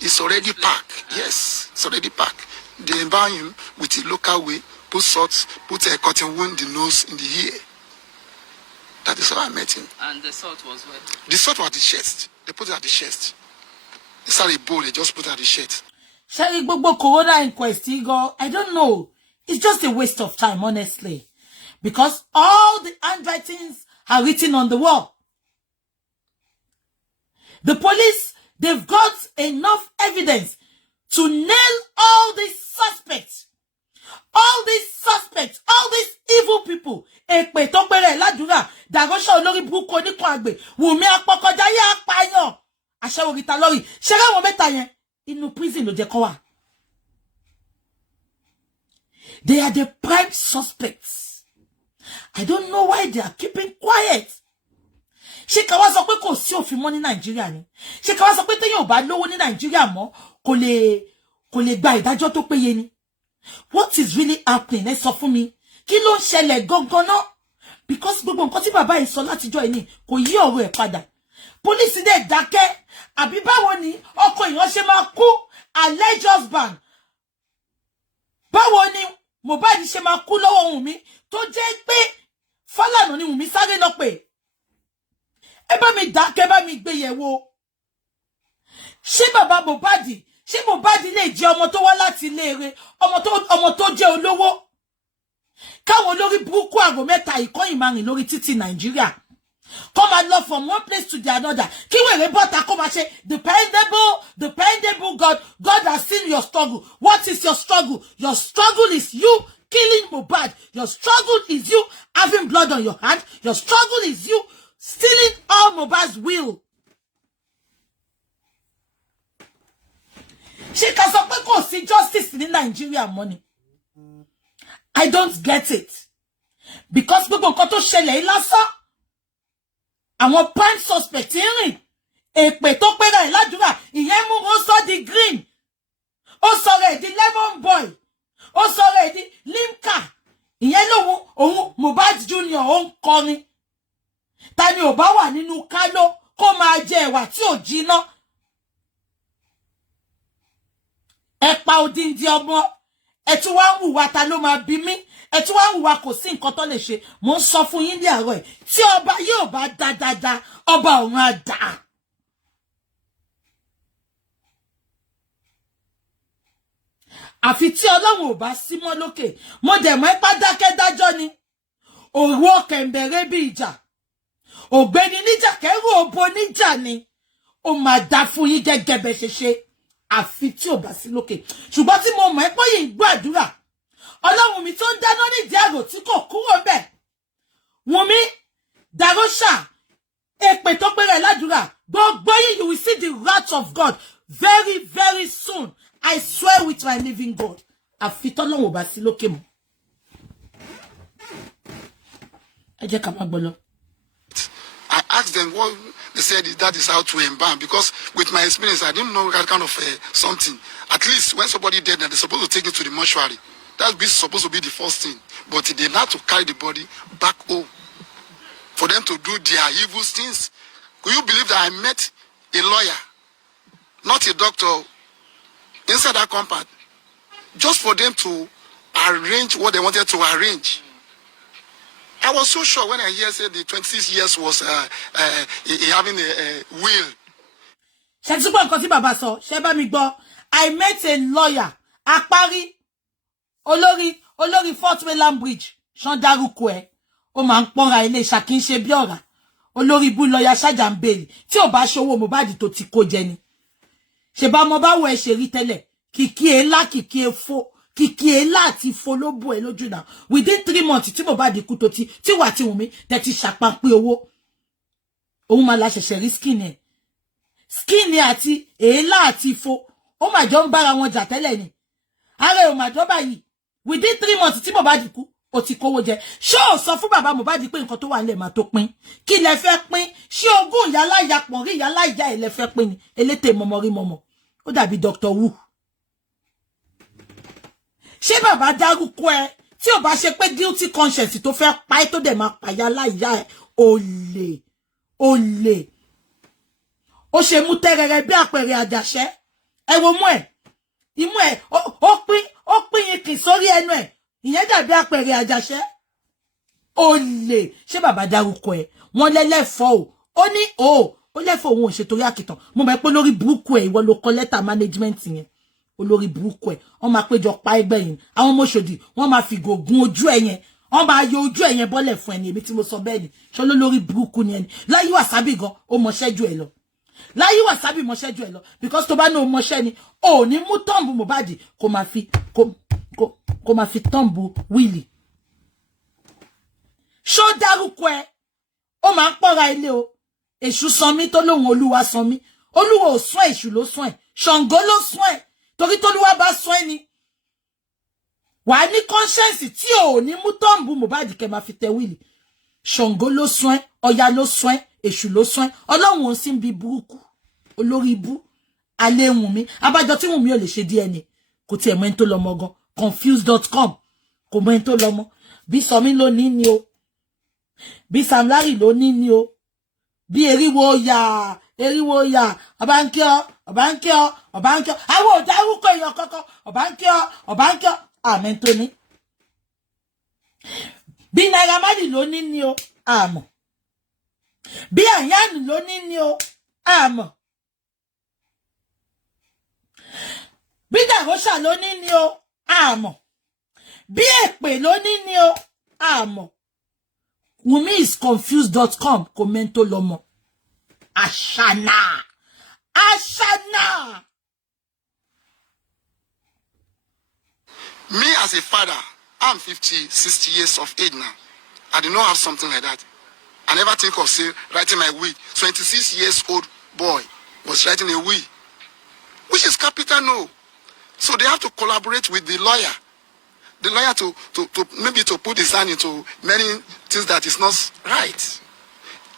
It's already packed. Yes, it's already packed. They embalm him with a local way, put salt, put a cotton wound in the nose, in the ear. That is how I met him. And the salt was where? The salt was at the chest. They put it at the chest. It's not a bowl, they just put it at the chest. Sherry Gbogbo Corona inquest, Igor, I don't know. It's just a waste of time, honestly. Because all the handwritings are written on the wall. The police, they've got enough evidence to nail all these suspects. All these suspects, all these evil people. Èpè tó péré ládùúrà, Darosha olórí burúkú oníkan àgbè, Wumi apọkọjáyé apààyàn, aṣẹ́wó Rita lórí. Ṣé ráwọn mẹ́ta yẹn inú prison ló jẹ́ kó wà? They are the prime suspects. I don't know why they are keeping quiet. Ṣé ká wá sọ pé kò sí òfin mọ́ ní Nàìjíríà ni? Ṣé ká wá sọ pé téèyàn ò bá lówó ní Nàìjíríà mọ́ kò lè gba ìdájọ́ tó péye ni? What is really happening? Ẹ sọ fún mi. Kí ló ń ṣẹlẹ̀ gangan náà? Because gbogbo nǹkan tí bàbá yìí sọ látijọ́ yìí ni kò yí ọ̀rọ̀ ẹ̀ padà. Police dẹ̀ dákẹ́. Àbí báwo ni ọkọ èèyàn ṣe máa kú? Alleged husband. Báwo ni Mohbad ṣe máa kú lọ́wọ́ Wùmí tó jẹ́ pé Fálànà ni Wùmí sáré lọ pé? Ẹ bá mi dákẹ́, bá mi gbé yẹ̀wò. Ṣé bàbá Mohbad, ṣé Mohbad lè jẹ́ ọmọ tó wá láti ilé-ire, ọmọ tó jẹ́ olówó? Káwọn olórí burúkú àgọ́ mẹ́ta ìkọ́yìn máa rìn lórí títì Nàìjíríà. Come and love from one place to the another. Kí wèrè bọ́ta kó máa ṣe dependable God. God has seen your struggle. What is your struggle? Your struggle is you killing Mohbad. Your struggle is you having blood on your hand. Your struggle is you stealing all Mohbad's will. Ṣé ká sọ pé kò sí justice ní Nigeria money? I don't get it. Because gbogbo nǹkan tó ṣẹlẹ̀ yìí lásán. Àwọn prime suspect ń rìn. Èpè tó péré ládùúrà, ìyẹn mú ó sọ di green. Ó sọ̀rọ̀ ẹ̀ di lemon boy. Ó sọ̀rọ̀ ẹ̀ di limca. Ìyẹn lòun òun Mohbad Junior ó ń kọrin. Ta ni ò bá wà nínú káló kó máa jẹ ẹ̀wà tí ò jiná. Ẹ pa odindi ọmọ. Ẹ tún wá ń hùwà ta ló máa bí mí. Ẹ tún wá ń hùwà kò sí nǹkan tó lè ṣe. Mo ń sọ fún yín ní àárọ̀ ẹ̀. Tí ọba yóò bá dáadáa, ọba ọ̀run á dá. Àfi tí Ọlọ́run ò bá sí mọ́ lókè. Mo dẹ̀ mọ̀ ipá dákẹ́dájọ́ ni. Òru ọkẹ̀ ń bẹ̀rẹ̀ bí ìjà. Ògbéni níjà kẹ́rù òbo níjà ni. Ó máa dá fún yín gẹ́gẹ́ bẹ́ ṣe ṣe. Àfi tí ò bá sí lókè. Ṣùgbọ́n tí mo mọ̀ ẹ́ pé yìí ń gbàdúrà. Ọlọ́run mi tó ń dáná nídìí àrò tí kò kúrò bẹ́ẹ̀. Wumi, Darosha, èpè tó péré ládùúrà. Gbogbo yín, you will see the wrath of God very, very soon. I swear with my living God. Àfi t'Ọlọ́run ò bá sí lókè mọ́. Ẹ jẹ́ ká máa gbọ́ lọ. I asked them what they said that is how to embalm, because with my experience I didn't know that kind of something. At least when somebody dead, they're supposed to take it to the mortuary. That's supposed to be the first thing. But they had to carry the body back home for them to do their evil things. Could you believe that I met a lawyer, not a doctor, inside that compound, just for them to arrange what they wanted to arrange? I was so sure when I hear say the 26 years was having a will. I met a lawyer. Apari olórí Fort Wayland Bridge ṣan dárúkọ ẹ ó máa ń pọ́nra ilé ṣàkín ṣe bí ọ̀rá olórí bú lọ́ọ̀yà ṣájà ń bèèrè tí ò bá ṣòwò Mohbad tó ti kó jẹ ni ṣe bá mo bá wo ẹ ṣe rí tẹ́lẹ̀ kìkì èélá kìkì èfo kìkì èélá àti ìfo ló bú ẹ lójú náà within 3 months tí Mohbad kú tó ti tí wà tí Wùnmí tẹ́ ti ṣàpapín owó òun máa la ṣẹ̀ṣẹ̀ rí skin àti èélá àti ìfo ó mà jọ ń bára wọn jà tẹ́lẹ̀ ni ààrẹ ò mà jọ báyìí within 3 months tí Mohbad kú ó ti kówó jẹ ṣé ò sọ fún bàbá Mohbad pé nǹkan tó wà nílẹ̀ máa tó pín kí lẹ fẹ́ pín ṣé ogún ìyálà ìyá pọ̀nrí ìyálà ìyá ẹ̀ lẹ fẹ́ pín ni elétè mọmọrí mọmọ ó dàbí Dr. Wu ṣé bàbá dárúkọ ẹ tí ò bá ṣe pé guilty conscience tó fẹ́ pa ẹ́ tó dẹ̀ máa pa ìyálà ìyá ẹ̀ olè ó ṣe mú tẹ́rẹrẹ bí àpẹẹrẹ àjàṣẹ́ ẹ wo mú ẹ imú ẹ ó pín yín kì sórí ẹnu ẹ ìyẹn dàbí àpẹẹrẹ àjàṣẹ́ olè ṣé bàbá dárúkọ ẹ wọ́n lẹ́lẹ́fọ́ ó ní ó lẹ́fọ́ òun ò ṣe torí àkìtàn mo mọ̀ pé lórí burúkú ẹ ìwọ ló kọ lẹ́tà management yẹn olórí burúkú ẹ wọ́n máa péjọ pa ẹgbẹ́ yìí àwọn ọmọṣòdì wọ́n máa fi gògùn ojú ẹ yẹn wọ́n máa yọ ojú ẹ yẹn bọ́lẹ̀ fún ẹni èmi tí mo sọ bẹ́ẹ̀ ni ṣé lórí burúkú ni ẹni láyé wàsábì gan ó mọṣẹ́ ju ẹ lọ láyé wàsábì mọṣẹ́ ju ẹ lọ because tó bá ní o mọṣẹ́ ni ò ní mú tọ́ǹbù Mohbad kó máa fi tọ́ǹbù wíìlì ṣó dárúkọ ẹ ó máa ń pọ́ra ilé o èṣù sanmi tó lóhun olúwa sanmi olúwa ò sún èṣù ló sún ẹ Ṣàngó ló sún ẹ torí tólúwa bá sún ẹ ni wà ní conscience tí ò ní mú tọ́ǹbù Mohbad kẹ́ máa fi tẹ wíìlì Ṣàngó ló sún ẹ Ọya ló sún ẹ èṣù ló sún ẹ ọlọ́run ò sí ń bí burúkú olórí ibú alẹ́ Wùnmí abájọ tí Wùnmí ò lè ṣe DNA kò tiẹ̀ mọ́ ẹni tó lọ́mọ gan confused.com kò mọ́ ẹni tó lọ́mọ bí sọmí ló ní ni o bí Sam Larry ló ní ni o bí eriwo ya ọba ń kí ọ àwọn òdárúkọ èèyàn kọ́kọ́ ọba ń kí ọ àmín tó ní bí Naira Marley ló ní ni o àmọ́ bí àyánù ló ní ni o àmọ́ bí Darosha ló ní ni o àmọ́ bí èpè ló ní ni o àmọ́ Wumi is confused.com commento lomo ashana Me as a father, I'm 50, 60 years of age now. I do not have something like that. I never think of say writing my will. 26 years old boy was writing a will, which is capital no. So they have to collaborate with the lawyer. The lawyer to maybe to put his hand into many things that is not right.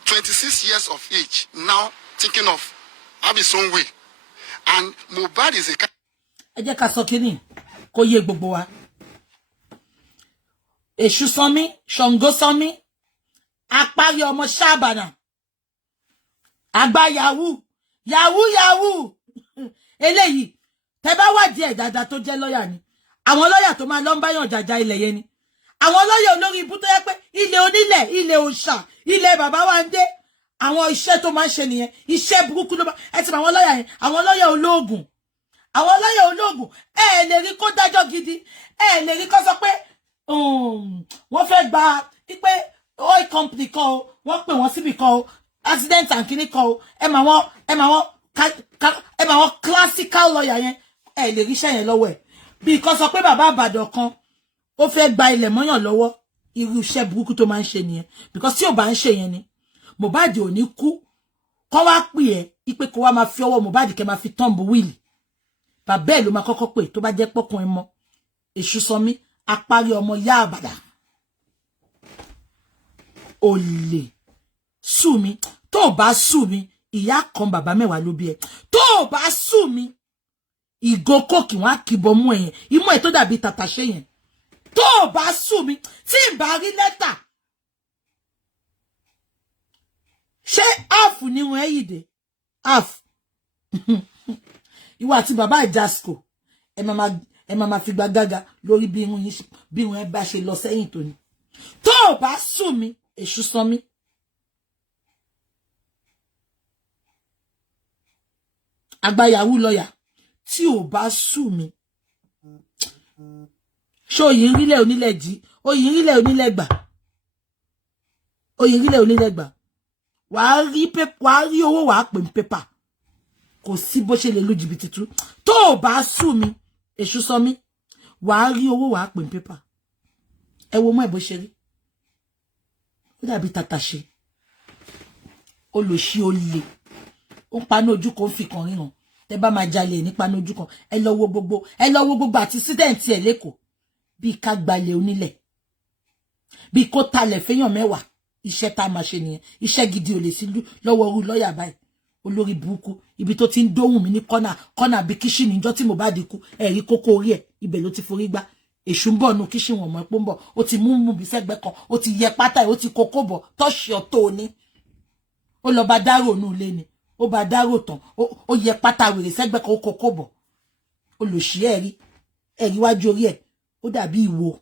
26 years of age, now thinking of having his own way. And Mohbad is a... Ẹ jẹ́ ká sọ kíní kó yé gbogbo wa. Èṣù sanmi, Ṣàngó sanmi, apárí ọmọ ṣáàbànà. Àgbà yahoo. Eléyìí, tẹ́ bá wá díẹ̀ dáadáa tó jẹ́ lọ́yà ni. Àwọn lọ́yà tó máa lọ ń báyàn jàjà ilẹ̀ yẹn ni. Àwọn lọ́yà olórí ibú tó yẹ pé ilẹ̀ onílẹ̀, ilẹ̀ òòṣà, ilẹ̀ bàbá wa ń dé. Àwọn iṣẹ́ tó máa ń ṣe nìyẹn. Iṣẹ́ burúkú ló bá ẹ ti mọ àwọn lọ́yà yẹn. Àwọn lọ́yà olóògùn. Àwọn lọ́yà olóògùn. Ẹ lè rí kó dájọ́ gidi. Ẹ lè rí kó sọ pé wọ́n fẹ́ gba pípé oil company kan o. Wọ́n pè wọ́n síbi kan o. Accident and kìíní kan o. Ẹ mà wọ́n classical lawyer yẹn. Ẹ lè rí iṣẹ́ yẹn lọ́wọ́ ẹ̀. Bí kan sọ pé bàbá àbàdàn kan ó fẹ́ gba ilẹ̀ mọ́yàn lọ́wọ́ irú iṣẹ́ burúkú tó máa ń ṣe nìyẹn because tí ò bá ń ṣe yẹn ni Mohbad ò ní kú kọ́ wá pè ẹ́ ipe kó wá máa fi ọwọ́ Mohbad kẹ́ máa fi tọ́ǹbù wíìlì bàbá ẹ̀ ló máa kọ́kọ́ pè tó bá jẹ́ pọ́kùnrin mọ́ èṣù sanmi apárí ọmọ yá àbàdà olè sú mi tó bá sú mi ìyá kan bàbá mẹ́wàá ló bí ẹ tó bá sú mi ìgò kókì wọn á kìbọ mú ẹyẹn imú ẹ tó dàbí tàtàṣé yẹn tó bá sú mi tí n bá rí lẹ́tà ṣé áàfù ni wọn yìí dé áàfù ìwọ àti bàbá ìjàsco ẹ máa fi gbàgàgà lórí bí irun ẹ bá ṣe lọ sẹ́yìn tó ní tó bá sú mi èṣù sanmi àgbà yahoo lọ́yà tí ò bá sú mi Ṣó yin rile onílẹ̀ jí, ó yin rile onílẹ̀ gbà. Ó yin rile onílẹ̀ gbà. Wàá rí owó wàá pè ní paper. Kò sí bó ṣe lè lu jìbìtì tú. Tó bá sú mi, èṣù sọ mí. Wàá rí owó wàá pè ní paper. Ẹ wo mọ́ ẹ bó ṣe rí. Ó dàbí tàtàṣé. Olòṣì olè. Ó paná ojú kan fi kan ríran. Tẹ́ bá máa jalè ní paná ojú kan. Ẹ lọ wo gbogbo accident ẹ lẹ́kọ̀ọ́. Bí ká gbalẹ̀ onílẹ̀. Bí kó talẹ̀ fẹ́yàn mẹ́wàá. Iṣẹ́ tá máa ṣe nìyẹn. Iṣẹ́ gidi ò lè sí lọ́wọ́ ru lọ́yà báyìí. Olórí burúkú. Ibi tó ti ń dóhùn mi ní kọ́nà bí kíṣìnì ìjọ́ tí Mohbad kú. Ẹ̀rí kókó orí ẹ̀. Ibẹ̀ ló ti forí gbá. Èṣù ń bọ̀ nù kíṣìn wọn mọ̀ pé ń bọ̀. Ó ti mú bí sẹ́gbẹ́ kan. Ó ti yẹ pátá ẹ̀. Ó ti kókó bọ̀. Tọ́ṣì ọ̀tọ̀ ní. Ó lọ bá dárò nù ilé ni. Ó bá dárò tán. Ó yẹ pátá wèrè sẹ́gbẹ́ kan. Ó kókó bọ̀. Olòṣì ẹ̀rí wájú orí ẹ̀. Ó dàbí ìwo.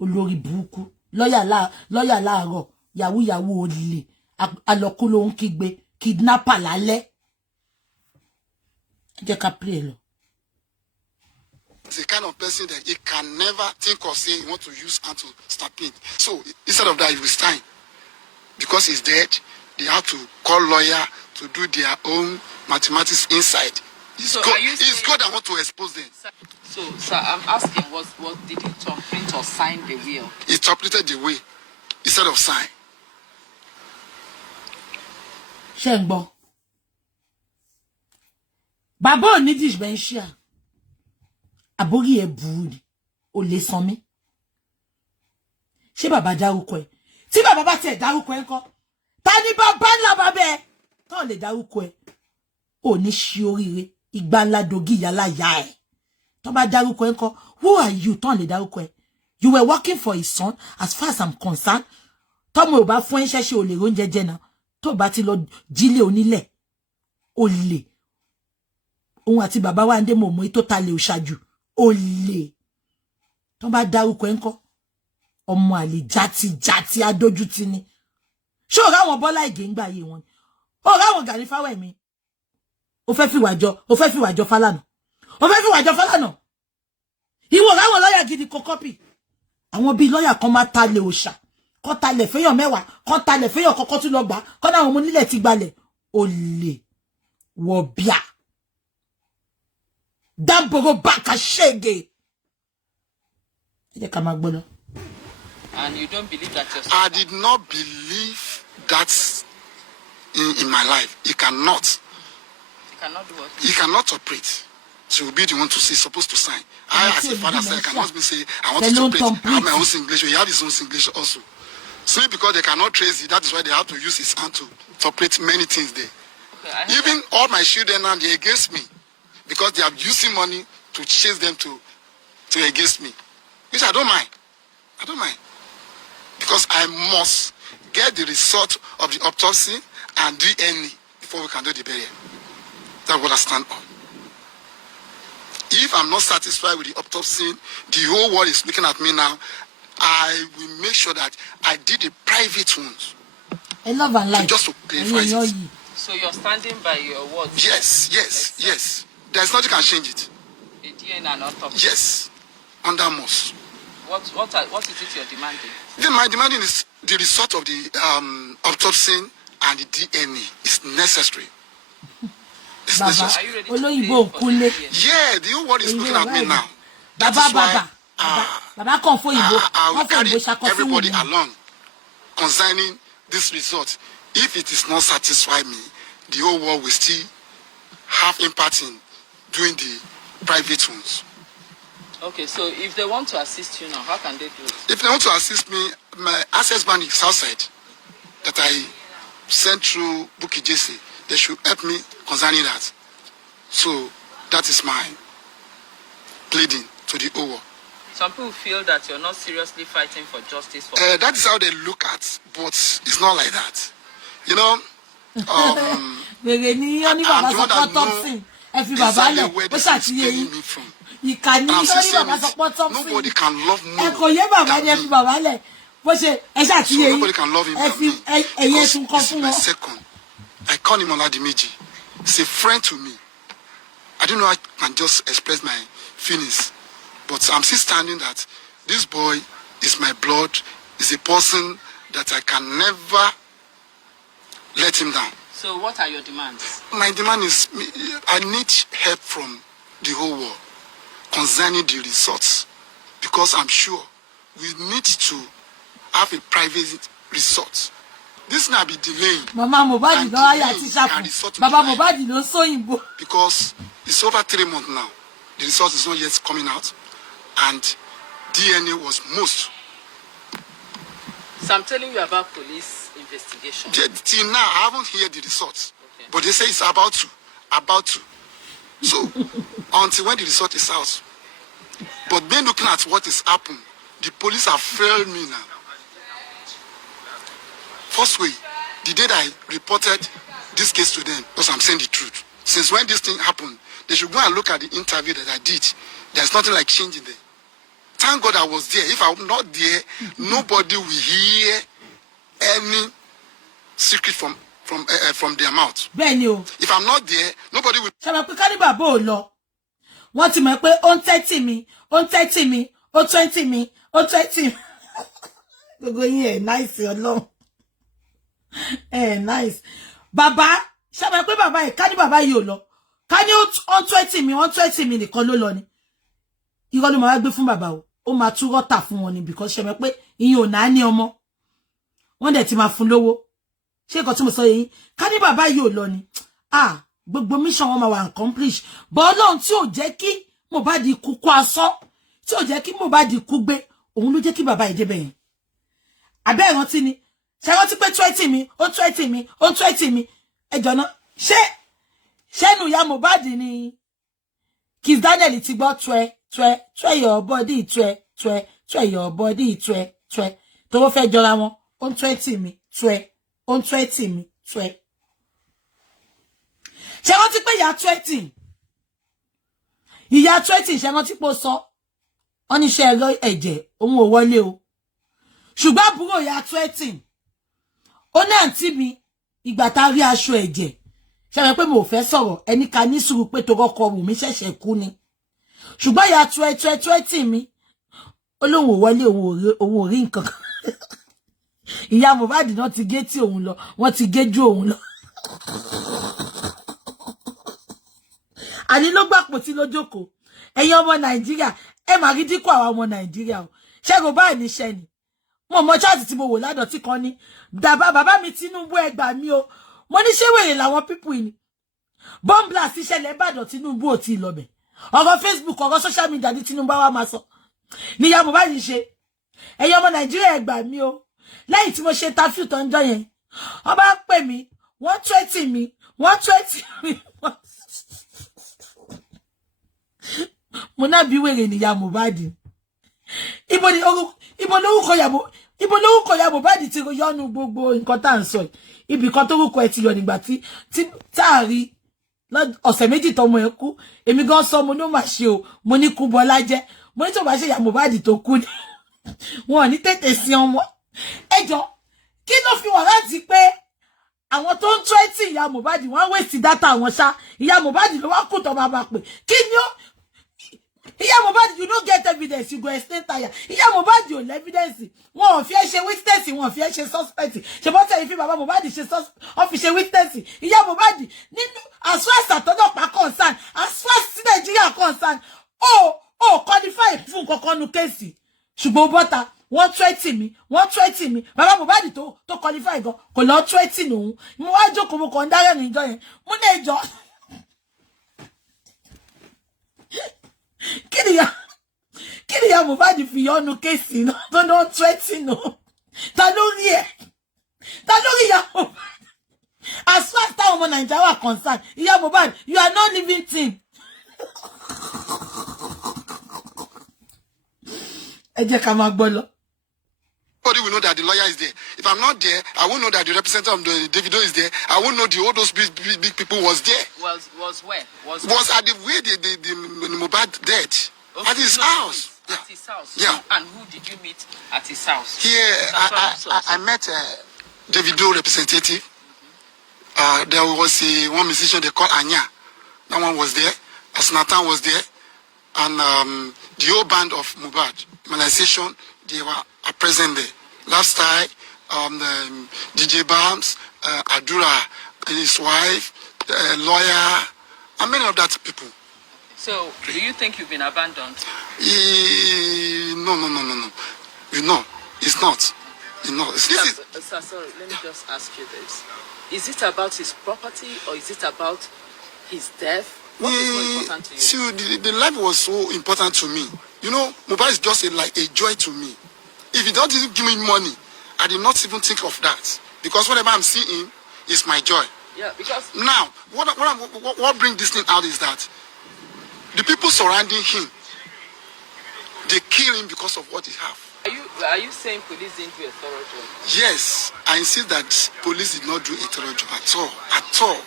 Olórí burúkú. Lọ́yà láàárọ̀. Yàwó olè. Alọ́kú ló ń kígbe. Kidnapper lálẹ́. Jẹ́ ká play lọ. He's the kind of person that he can never think of saying he want to use hand to stab it. So instead of that, he will sign. Because he's dead, they have to call lawyer to do their own mathematics inside. It's God that want to expose them. So, sir, I'm asking, did he interpret or sign the will? He interpreted the will instead of sign. Ṣé Bàbá ò ní dementia. Àbórí ẹ̀ burú ni. Ó lè san mí. Ṣé bàbá dárúkọ ẹ̀? Tí bàbá bá tiẹ̀ dárúkọ ẹ̀ ńkọ́? Ta ni bàbá ńlá bàbá ẹ̀? Tó lè dárúkọ ẹ̀. Ó ní ṣe oríire. Ìgbà ńlá dogi yàlá ya ẹ̀. Tó bá dárúkọ ẹ̀ ńkọ́? Who are you? Tó lè dárúkọ ẹ̀. You were working for his son as far as I'm concerned. Tó mo bá fún ẹ̀ṣẹ̀ ṣe olè oúnjẹ jẹ náà. Tó bá ti lọ jílé onílẹ̀. Olè. Òun àti bàbá wa ndé mọ̀mọ́ tó ta lè òṣàjù. Olè. Tó bá dárúkọ ẹ̀ ńkọ́? Ọmọ àlè jati adójútì ni. Ṣé o ra wọn Bọ́lá Ìgè ńgbà ayé wọn? O ra wọn Gani Fáwẹ́mi. O fẹ́ fi wàjọ Fálànà. Ìwọ ra wọn lọ́yà gidi kò copy. Àwọn bí lọ́yà kan máa ta lè òṣà. Kan ta lè fẹ́yàn mẹ́wàá, kan ta lè fẹ́yàn kọ́kọ́ tún lọ gbà. Kan àwọn ọmọ nílẹ̀ ti gbalẹ̀. Olè. Wọ̀bíà. Damboro baka shege. And you don't believe that yourself? I did not believe that in my life. He cannot. He cannot do what? He cannot operate. So will be the one to say, supposed to sign. I, as a father, I cannot be say, I want to operate. I have my own English. He have his own English also. So because they cannot trace it, that is why they have to use his hand to operate many things there. Okay, even all my children now, they're against me. Because they are using money to chase them to against me. Which I don't mind. I don't mind. Because I must get the result of the autopsy and DNA before we can do the burial. That's what I stand on. If I'm not satisfied with the autopsy, the whole world is looking at me now. I will make sure that I did the private ones. I love and life. Just to clarify it. So you're standing by your words? Yes. There's nothing can change it. A DNA and autopsy? Yes. Under most. What is it you're demanding? Then my demanding is the result of the autopsy and the DNA is necessary. It's necessary. Are you ready to pay? Yeah, the whole world is looking at me now. I will carry everybody along concerning this result. If it is not satisfy me, the whole world will still have impact in doing the private ones. Okay, so if they want to assist you now, how can they do it? If they want to assist me, my access bank is outside that I sent through Bukky Jesse. They should help me concerning that. So that is my pleading to the whole world. Some people feel that you're not seriously fighting for justice. That is how they look at, but it's not like that. You know, I'm the one that know exactly where this is getting me from. And I'm still saying it, nobody can love more than me. So nobody can love him than me. Because this is my second. I call him Oladimiji. He's a friend to me. I don't know how I can just express my feelings. But I'm still standing that this boy is my blood, is a person that I can never let him down. So what are your demands? My demand is, I need help from the whole world concerning the results, because I'm sure we need to have a private resort. This now be delaying. Mama Mohbad go aya ti shafu. Baba Mohbad no so yinbo. Because it's over 3 months now. The result is not yet coming out, and DNA was most. So I'm telling you about police investigation. Till now, I haven't heard the results, okay. But they say it's about to. So until when the result is out. But then looking at what is happened, the police have failed me now. First way, the day that I reported this case to them, because I'm saying the truth. Since when this thing happened, they should go and look at the interview that I did. There's nothing like changing there. Thank God I was there. If I'm not there, nobody will hear any secret from their mouth. If I'm not there, nobody will. Shall I carry baba o lo? Wọ́n ti mọ̀ pé ó ń tẹ́tí mi, ó ń tẹ́tí mi, ó 20 mi, ó 20. Gbogbo yín nice Ọlọ́run. Nice. Baba, shall I pé baba ẹ carry baba yìí o lọ. Ká ní ó 20 mi, ó 20 mi nìkan ló lọ ni. Irọ́ ló máa gbé fún baba o. Ó máa tú rọ́tà fún wọn ni, because ṣé mọ̀ pé ìyẹn ò náà ní ọmọ. Wọ́n dẹ̀ ti máa fún lówó. Ṣé nǹkan tí mo sọ yìí? Ká ní baba yìí ò lọ ni. Gbogbo mission wọn máa wà accomplish. But Ọlọ́run tí ò jẹ́ kí Mohbad kú kó asán, tí ò jẹ́ kí Mohbad kú gbé, òun ló jẹ́ kí baba ìdébẹ̀ yẹn. Àbẹ́ ìrántí ni. Ṣé rántí pé 20 mi, ó 20 mi, ó 20 mi. Ẹ jọ̀nà. Ṣé nu ya Mohbad ni Kiss Daniel ti gbọ́ twe your body twe your body twe. Tó fẹ́ jọra wọn, ó 20 mi, twe, ó 20 mi, twe. Ṣé rántí pé ìyá 20? Ìyá 20 ṣé rántí pé ó sọ wọ́n ní ṣe ẹ̀rọ ẹ̀jẹ̀ òun ò wọlé o. Ṣùgbọ́n àbúrò ìyá 20 ó ní àǹtí mi ìgbà tá rí aṣọ ẹ̀jẹ̀. Ṣé mọ̀ pé mo fẹ́ sọ̀rọ̀ ẹni ká ní sùúrù pé tó kọ́kọ́ wù mí ṣẹ̀ṣẹ̀ kú ni. Ṣùgbọ́n ìyá 20 mi ó lóun ò wọlé òun ò rí nǹkan kan. Ìyá Mohbad náà ti gé tí òun lọ, wọ́n ti gé ju òun lọ. Àní ló gbàpò tí ló jókòó. Ẹ̀yin ọmọ Nàìjíríà, ẹ máa rí dínkù àwọn ọmọ Nàìjíríà o. Ṣé kò báyìí níṣẹ́ ni? Mo mọ chat tí mo wò ládọ̀ tí kan ní bàbá mi Tinubu ẹ gbà mí o. Mo ní ṣé wèrè làwọn people ni. Bomb blast ṣẹlẹ̀ Ìbàdàn Tinubu ò tí lọ bẹ̀. Ọ̀rọ̀ Facebook, ọ̀rọ̀ social media ní Tinubu wá máa sọ. Ni ìyá Mohbad ṣe. Ẹ̀yin ọmọ Nàìjíríà ẹ gbà mí o. Lẹ́yìn tí mo ṣe interview tó ń jọ yẹn. Wọ́n bá pè mí, 120 mi, 120 mi. Mo na bi wèrè ni ìyá Mohbad. Ibo lórúkọ ìyá Mohbad ti yọnu gbogbo nǹkan tá ń sọ. Ibi kan tó rúkọ ẹ ti yọ nígbà tí táàrí ọ̀sẹ̀ méjì tọmọ ẹ kú. Èmi gan sọ mo ní ó mà ṣe o. Mo ní kú Bọ́lá jẹ́. Mo ní tó bá ṣe ìyá Mohbad tó kú ni. Wọn ní tètè sí ọmọ. Ẹjọ́ kí ló fi wà láti pé àwọn tó ń twenty ìyá Mohbad wọ́n waste data àwọn ṣá. Ìyá Mohbad ló wá kú tó bàbá pé. Kí ni ó ìyá Mohbad, you don't get evidence, you go explain tire. Ìyá Mohbad ò lè evidence. Wọ́n ò fi ṣe witness, wọ́n ò fi ṣe suspect. Ṣé bó tell if bàbá Mohbad ṣe suspect, ó fi ṣe witness. Ìyá Mohbad nínú as far as atọ́jọ́pàá concern, as far as Nigeria concern, qualify fún kankan nu case. Ṣùgbọ́n bọ́ta 120 mi, 120 mi. Bàbá Mohbad tó qualify gan kò lọ 20 nù. Mo wá jókòó mo kàn dárẹ́ ní ìjọ yẹn. Mo ní ìjọ Kí ni ya Mohbad fi yọnu kéèsì náà tó náà 20 náà? Ta lórí ẹ̀? Ta lórí ya Mohbad? As far as táwọn ọmọ Nàìjíríà wà concerned, ìyá Mohbad, you are not living thing. Ẹ jẹ́ ká máa gbọ́ lọ. Nobody will know that the lawyer is there. If I'm not there, I won't know that the representative of the Davido is there. I won't know all those big people was there. Was where? Was at the way the Mohbad dead. Okay, at his house. At his house. Yeah. And who did you meet at his house? Here, I met Davido representative. There was one musician they call Anya. That one was there. Asnatan was there. and the whole band of Mohbad, Manization, they are present there. Lifestyle, DJ Bams, Adura, and his wife, lawyer, and many of that people. So, do you think you've been abandoned? No. You know, it's not. You know, Sir, sorry, let me just ask you this. Is it about his property or is it about his death? What is more important to you? See, the life was so important to me. You know, Mohbad is just like a joy to me. If he doesn't give me money, I did not even think of that. Because whatever I'm seeing is my joy. Yeah, because... Now, what brings this thing out is that the people surrounding him, they kill him because of what he has. Are you saying police didn't do a thorough job? Yes, I insist that police did not do a thorough job at all.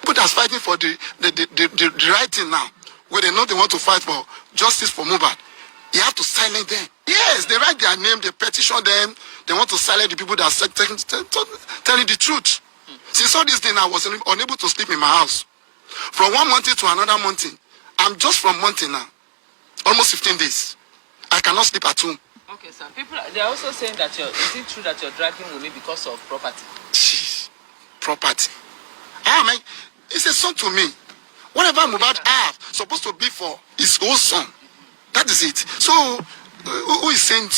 People that's fighting for the right thing now, where they know they want to fight for justice for Mohbad, you have to silence them. Yes, they write their name, they petition them, they want to silence the people that are telling the truth. Since all this day, I was unable to sleep in my house. From one mountain to another mountain. I'm just from mountain now. Almost 15 days. I cannot sleep at home. Okay, sir. People, they're also saying that is it true that you're dragging Wumi because of property? Jeez, property. Man, it's a son to me. Whatever Mohbad have, supposed to be for his own son. That is it. So, who is saying?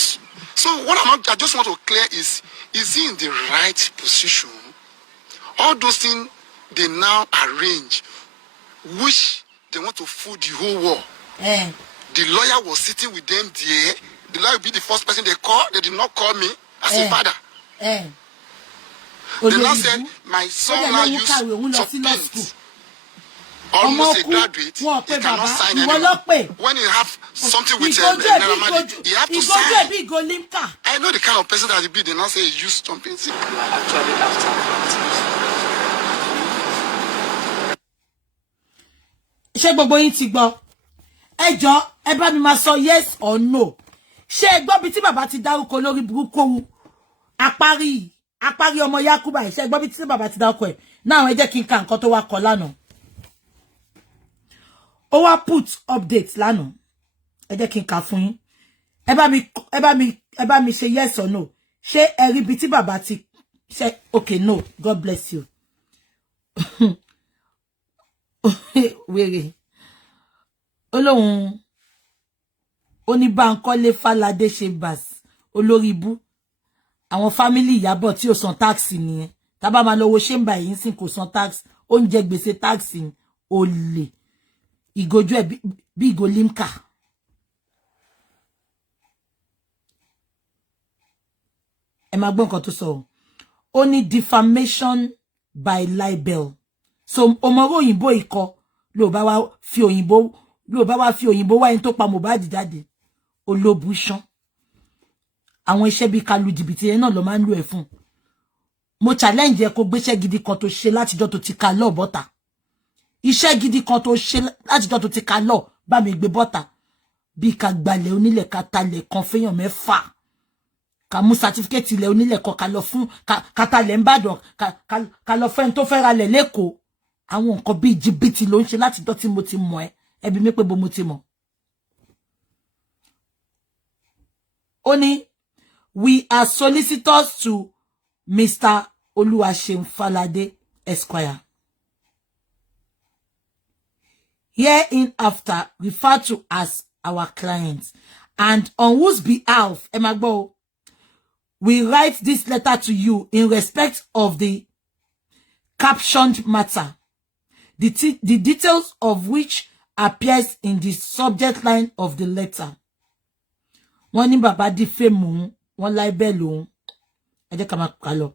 So, I just want to clear is he in the right position? All those things they now arrange, which they want to fool the whole world. The lawyer was sitting with them there. The lawyer will be the first person they call. They did not call me as a father. They now said, my son now used subpoena. Almost a graduate, he cannot sign anymore. When you have something with Naramadi, you have to sign. I know the kind of person that he be. They now say he used something. Actually, ṣé gbogbo yín ti gbọ́? Ẹ jọ̀ọ́, ẹ bá mi máa sọ yes or no. Ṣé ẹ gbọ́ bí tí bàbá ti dárúkọ lórí burúkú àparí ọmọ Yakuba? Ṣé ẹ gbọ́ bí tí bàbá ti dárúkọ ẹ̀? Now ẹ jẹ́ kí n ka nǹkan tó wá kọ lánàá. Ó wá put update lánàá. Ẹ jẹ́ kí n ka fún yín. Ẹ bá mi ṣe yes or no. Ṣé ẹ rí bí tí bàbá ti ṣe okay no. God bless you. Wèrè Ọlọ́hun Oníbánkọ́lé Fáládé ṣe bas olórí ibú àwọn family Ìyábọ̀ tí ó san tax nìyẹn tá bá máa lọ wo chamber yìí sin kò san tax oúnjẹ gbèsè tax olè ìgòjú ẹ̀ bí ìgò limca ẹ máa gbọ́ nǹkan tó sọ ó ní defamation by libel. So omoro òyìnbó ikọ ló bá wá fi òyìnbó wá en tó pa Mohbad jáde olóbùṣán àwọn iṣẹ́ bí ká lu jìbìtì yẹn náà ló máa ń lò ẹ fún mo challenge ẹ kó gbéṣẹ́ gidi kan tó ṣe látijọ́ tó ti ka lọ bọ́tà iṣẹ́ gidi kan tó ṣe látijọ́ tó ti ka lọ bá mi gbé bọ́tà bí ká gbalẹ̀ onílẹ̀ ká talẹ̀ kan fẹ́yàn mẹ́fà ká mú certificate ilẹ̀ onílẹ̀ kan ká lọ fún ká talẹ̀ ńbàdàn ká lọ fẹ́ tó fẹ́ ra lẹ̀ lẹ́kọ̀ọ́ àwọn nǹkan bí jìbìtì ló ń ṣe láti dọ́ tí mo ti mọ̀ ẹ́ ẹbí mi pé bo mo ti mọ̀. Ó ní we are solicitors to Mr. Oluwaseun Falade Esquire. Hereinafter referred to as our clients and on whose behalf, Emagbo, we write this letter to you in respect of the captioned matter. The details of which appears in the subject line of the letter. Wọ́n ní bàbá di femu, wọ́n libel òun. Ẹ jẹ́ ká máa kà lọ.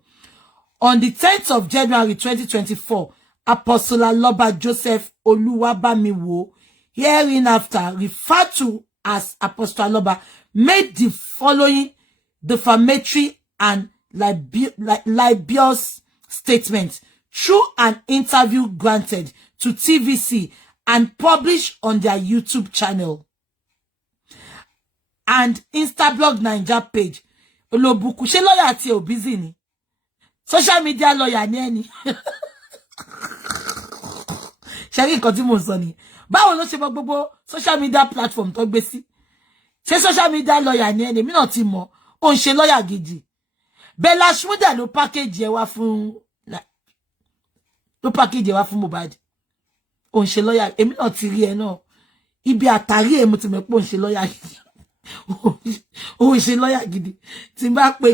On the 10th of January 2024, Apostle Aloba Joseph Oluwabamiwo, hereinafter referred to as Apostle Aloba, made the following defamatory and libelous statements through an interview granted to TVC and published on their YouTube channel and Instablog Naija page. Olobuku, ṣé lawyer tí o busy ni? Social media lawyer ni ẹni. ṣẹ́rí nǹkan tí mò ń sọ ni báwo ló ṣe mọ gbogbo social media platform tó gbé sí ṣé social media lawyer ni ẹni mìíràn ti mọ̀ ó ń ṣe lawyer gidi Bella Shmurda ló package ẹ wá fún Mohbad ó ń ṣe lawyer èmi náà ti rí ẹ náà ibi àtàrí ẹ mo ti mọ̀ pé ó ń ṣe lawyer gidi ó ń ṣe lawyer gidi tí n bá pe